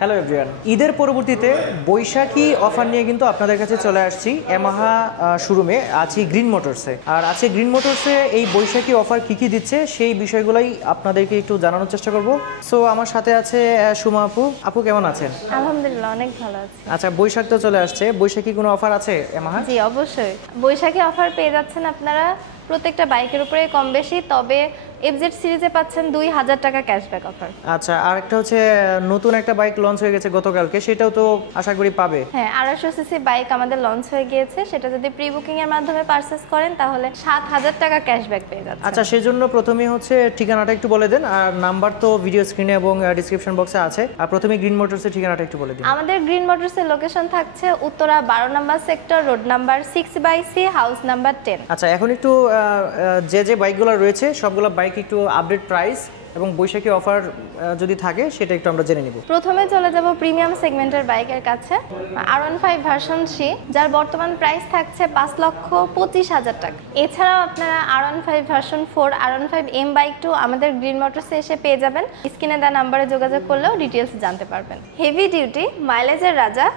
Hello everyone, ঈদের পরবর্তীতে বৈশাখী offer নিয়ে কিন্তু আপনাদের কাছে চলে আসছি ইয়ামাহা শোরুমে। আছি গ্রিন মোটরসে, আর আছে গ্রিন মোটরসে এই বৈশাখী অফার কি কি দিচ্ছে সেই বিষয়গুলোই আপনাদেরকে একটু জানানোর চেষ্টা করব। সো আমার সাথে আছে সুমা আপু। আপু কেমন আছেন? আলহামদুলিল্লাহ, অনেক ভালো আছি। আচ্ছা, বৈশাখ তো চলে আসছে, বৈশাখী কোনো অফার আছে ইয়ামাহা? জি অবশ্যই, বৈশাখী অফার পেয়ে যাচ্ছেন আপনারা প্রত্যেকটা বাইকের উপরে কম বেশি, তবে এফজেড সিরিজে পাচ্ছেন 2000 টাকা ক্যাশব্যাক অফার। আচ্ছা, আর একটা হচ্ছে নতুন একটা বাইক লঞ্চ হয়ে গেছে গতকালকে, সেটাও তো আশা করি পাবে। হ্যাঁ, 250 সিসি বাইক আমাদের লঞ্চ হয়ে গিয়েছে, সেটা যদি প্রি বুকিং এর মাধ্যমে পারচেজ করেন তাহলে 7000 টাকা ক্যাশব্যাক পেয়ে যাচ্ছেন। আচ্ছা, সেজন্য প্রথমেই হচ্ছে ঠিকানাটা একটু বলে দেন, আর নাম্বার তো ভিডিও স্ক্রিনে এবং ডিসক্রিপশন বক্সে আছে। আর প্রথমে গ্রিন মোটরসের ঠিকানাটা একটু বলে দিন। আমাদের গ্রিন মোটরসের লোকেশন থাকছে উত্তরা 12 নম্বর সেক্টর, রোড নাম্বার 6/C, হাউস নাম্বার 10। আচ্ছা, এখন একটু যে বাইকগুলো রয়েছে সবগুলো বাইক একটু আপডেট প্রাইস এবং বৈশাখী অফার যদি থাকে সেটা একটু আমরা জেনে নিব। প্রথমে চলে যাব প্রিমিয়াম সেগমেন্টের বাইকের কাছে, R15 ভার্সন 3, যার বর্তমান প্রাইস থাকছে 5,25,000 টাকা। এছাড়াও আপনারা R15 version 4, R15 M bike 2 আমাদের গ্রিন মোটরসে এসে পেয়ে যাবেন। স্ক্রিনে দেওয়া নাম্বারে যোগাযোগ করলেও ডিটেলস জানতে পারবেন। হেভি ডিউটি মাইলেজের রাজা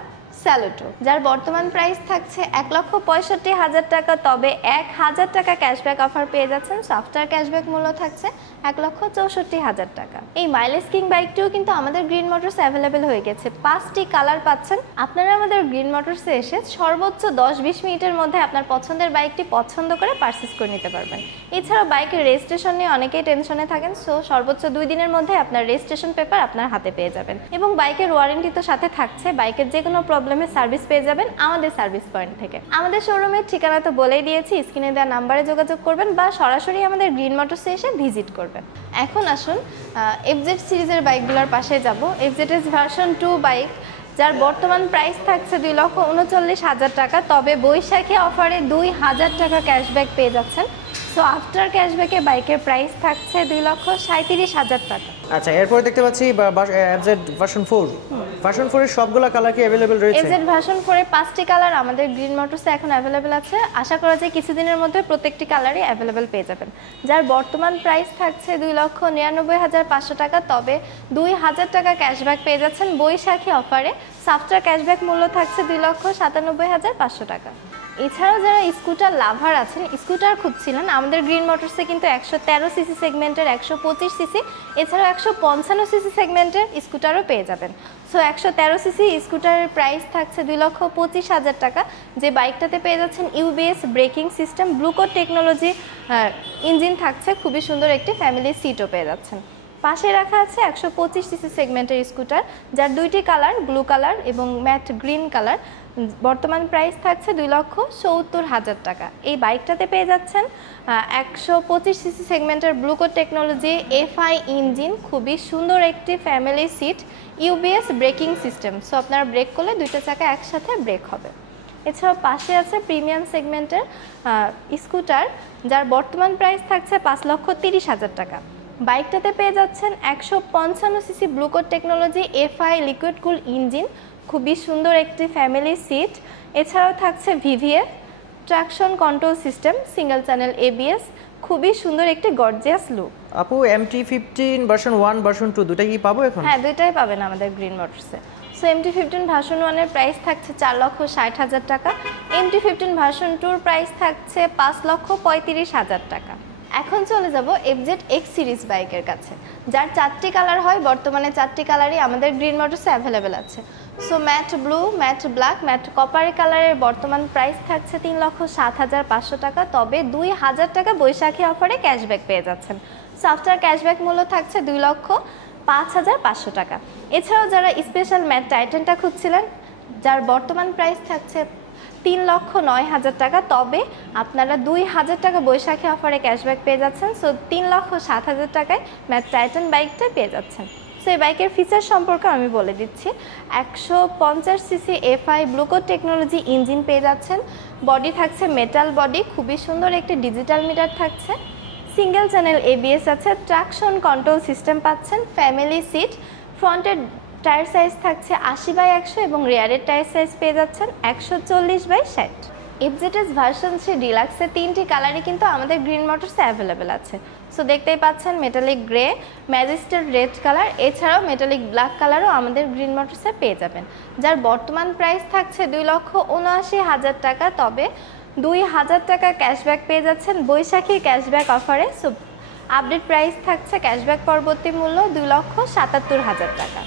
স্যালুটো, যার বর্তমান প্রাইস থাকছে 1,65,000 টাকা, তবে 1000 টাকা ক্যাশব্যাক অফার পেয়ে যাচ্ছেন। সফটওয়্যার ক্যাশব্যাক মূল্য থাকছে 1,64,000 টাকা। এই মাইলেজ কিং বাইকটিও কিন্তু আমাদের গ্রিন মোটরসে অ্যাভেলেবেল হয়ে গেছে। 5টি কালার পাচ্ছেন। আপনারা আমাদের গ্রিন মোটরসে এসে সর্বোচ্চ 10-20 মিনিটের মধ্যে আপনার পছন্দের বাইকটি পছন্দ করে পারচেজ করে নিতে পারবেন। এছাড়াও বাইকের রেজিস্ট্রেশন নিয়ে অনেকেই টেনশনে থাকেন, সো সর্বোচ্চ 2 দিনের মধ্যে আপনার রেজিস্ট্রেশন পেপার আপনার হাতে পেয়ে যাবেন। এবং বাইকের ওয়ারেন্টি তো সাথে থাকছে, বাইকের যে কোনো প্রবলেমে সার্ভিস পেয়ে যাবেন আমাদের সার্ভিস পয়েন্ট থেকে। আমাদের শোরুমের ঠিকানা তো বলেই দিয়েছি, স্ক্রিনে দেওয়া নাম্বারে যোগাযোগ করবেন বা সরাসরি আমাদের গ্রিন মোটরসে এসে ভিজিট করবেন। এখন আসুন এফজেড সিরিজের বাইকগুলোর পাশে যাব। এফজেড ভার্সন 2 বাইক, যার বর্তমান প্রাইস থাকছে 2,39,000 টাকা, তবে বৈশাখী অফারে 2000 টাকা ক্যাশব্যাক পেয়ে যাচ্ছেন। সো আফটার ক্যাশব্যাকে বাইকের প্রাইস থাকছে 2,37,000 টাকা। আচ্ছা, এরপরে দেখতে পাচ্ছি এফজেড ভার্সন 4। ভার্সন 4 এর সবগুলো কালার কি अवेलेबल রয়েছে? এফজেড ভার্সন 4 এর 5টি কালার আমাদের গ্রিন মোটরসে এখন अवेलेबल আছে। আশা করা যায় কিছুদিনের মধ্যে প্রত্যেকটি কালারই अवेलेबल পেয়ে যাবেন। যার বর্তমান প্রাইস থাকছে 2,99,500 টাকা, তবে 2000 টাকা ক্যাশব্যাক পেয়ে যাচ্ছেন বৈশাখী অফারে। সফটওয়্যার ক্যাশব্যাক মূল্য থাকছে 2,97,500 টাকা। এছাড়াও যারা স্কুটার লাভার আছেন, স্কুটার খুঁজছিলেন, আমাদের গ্রিন মোটরসে কিন্তু 113 সিসি সেগমেন্টের, 125 সিসি, এছাড়াও 155 সিসি সেগমেন্টের স্কুটারও পেয়ে যাবেন। সো 113 সিসি স্কুটারের প্রাইস থাকছে 2,25,000 টাকা, যে বাইকটাতে পেয়ে যাচ্ছেন UBS breaking system, blue core technology engine থাকছে, খুবই সুন্দর একটি ফ্যামিলি সিটও পেয়ে যাচ্ছেন। পাশে রাখা আছে 125 সিসি সেগমেন্টের স্কুটার, যার 2টি কালার, ব্লু কালার এবং ম্যাট গ্রিন কালার। বর্তমান প্রাইস থাকছে 2,70,000 টাকা। এই বাইকটাতে পেয়ে যাচ্ছেন 125 সিসি সেগমেন্টের ব্লুকোড টেকনোলজি FI ইঞ্জিন, খুবই সুন্দর একটি family seat, UBS breaking system. So আপনারা ব্রেক করলে 2টা চাকা একসাথে ব্রেক হবে। এছাড়াও পাশে আছে প্রিমিয়াম সেগমেন্টের স্কুটার, যার বর্তমান প্রাইস থাকছে 5,30,000 টাকা। বাইকটাতে পেয়ে যাচ্ছেন 155 CC blue core technology FI liquid cool engine, খুবই সুন্দর একটি ফ্যামিলি সিট। এছাড়াও থাকছে VVA traction control system, single channel ABS, খুবই সুন্দর একটি গর্জিয়াস লুক। আপু, MT-15 ভার্সন 1 ভার্সন 2 দুটাই কি পাবো এখন? হ্যাঁ, দুইটাই পাবেন আমাদের গ্রিন মোটরসে। সো MT-15 ভার্সন 1 এর প্রাইস থাকছে 4,60,000 টাকা, MT-15 ভার্সন 2 এর প্রাইস থাকছে 5,35,000 টাকা। এখন চলে যাব এফজেড এক্স সিরিজ বাইকের কাছে, যার 4টি কালার হয়। বর্তমানে 4টি কালারই আমাদের গ্রিন মোটরসে অ্যাভেলেবেল আছে। So matt blue, matt black, matt copper কালারের বর্তমান প্রাইস থাকছে 3,07,500 টাকা, তবে 2000 টাকা বৈশাখী অফারে ক্যাশব্যাক পেয়ে যাচ্ছেন। সফটওয়্যার ক্যাশব্যাক মূল্য থাকছে 2,05,500 টাকা। এছাড়াও যারা স্পেশাল ম্যাট টাইটানটা খুঁজছিলেন, যার বর্তমান প্রাইস থাকছে 3,09,000 টাকা, তবে আপনারা 2000 টাকা বৈশাখী অফারে ক্যাশব্যাক পেয়ে যাচ্ছেন। সো 3,07,000 টাকায় ম্যাট টাইটান বাইকটা পেয়ে যাচ্ছেন। সো এই বাইকের ফিচার সম্পর্কে আমি বলে দিচ্ছি। 150 সিসি FI ব্লুকোড টেকনোলজি ইঞ্জিন পেয়ে যাচ্ছেন। বডি থাকছে মেটাল বডি, খুবই সুন্দর একটি ডিজিটাল মিটার থাকছে, সিঙ্গেল চ্যানেল ABS আছে, ট্রাকশন কন্ট্রোল সিস্টেম পাচ্ছেন, ফ্যামিলি সিট। ফ্রন্টের টায়ার সাইজ থাকছে 80/100 এবং রিয়ারের টায়ার সাইজ পেয়ে যাচ্ছেন 140/60। এফজেডএস ভার্সন 3 ডিলাক্সের 3টি কালারই কিন্তু আমাদের গ্রিন মোটরসে অ্যাভেলেবেল আছে। সো দেখতেই পাচ্ছেন মেটালিক গ্রে, ম্যাজেস্টার রেড কালার, এছাড়াও মেটালিক ব্ল্যাক কালারও আমাদের গ্রিন মোটরসে পেয়ে যাবেন, যার বর্তমান প্রাইস থাকছে 2,79,000 টাকা। তবে 2,000 টাকা ক্যাশব্যাক পেয়ে যাচ্ছেন বৈশাখীর ক্যাশব্যাক অফারে। সো আপডেট প্রাইস থাকছে ক্যাশব্যাক পরবর্তী মূল্য 2,77,000 টাকা।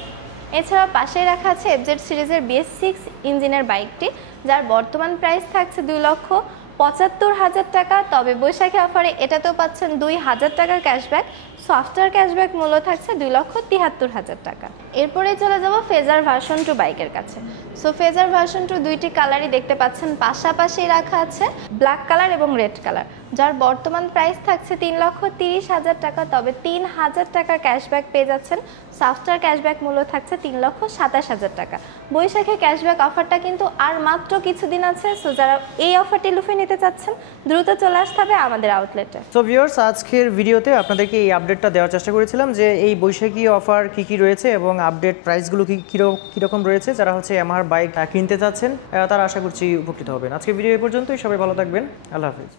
এছাড়াও পাশেই রাখা আছে এফজেড সিরিজের BS6 ইঞ্জিনের বাইকটি, যার বর্তমান প্রাইস থাকছে 2,75,000 টাকা। তবে বৈশাখী অফারে এটাতেও পাচ্ছেন 2,000 টাকার ক্যাশব্যাক। সো আফটার ক্যাশব্যাক মূল্য থাকছে 2,73,000 টাকা। এরপরেই চলে যাব ফেজার ভার্সন 2 বাইকের কাছে। সো ফেজার ভার্সন 2 দুইটি কালারই দেখতে পাচ্ছেন পাশাপাশি রাখা আছে, ব্ল্যাক কালার এবং রেড কালার, যার বর্তমান প্রাইস থাকছে 3,30,000 টাকা। তবে 3,000 টাকার ক্যাশব্যাক পেয়ে যাচ্ছেন। আফটার ক্যাশব্যাক মূল্য থাকছে 3,27,000 টাকা। বৈশাখী ক্যাশব্যাক অফারটা কিন্তু আর মাত্র কিছুদিন আছে। সো যারা এই অফারটি লুফে নিতে চাচ্ছেন দ্রুত চলে আসতে হবে আমাদের আউটলেটে। সো ভিউয়ার্স, আজকের ভিডিওতে আপনাদেরকে এই আপডেটটা দেওয়ার চেষ্টা করেছিলাম যে এই বৈশাখী অফার কী কী রয়েছে এবং আপডেট প্রাইসগুলো কীরকম রয়েছে। যারা হচ্ছে ইয়ামাহার বাইক কিনতে চাচ্ছেন তারা আশা করছি উপকৃত হবেন। আজকের ভিডিও এই পর্যন্তই। সবাই ভালো থাকবেন। আল্লাহ হাফিজ।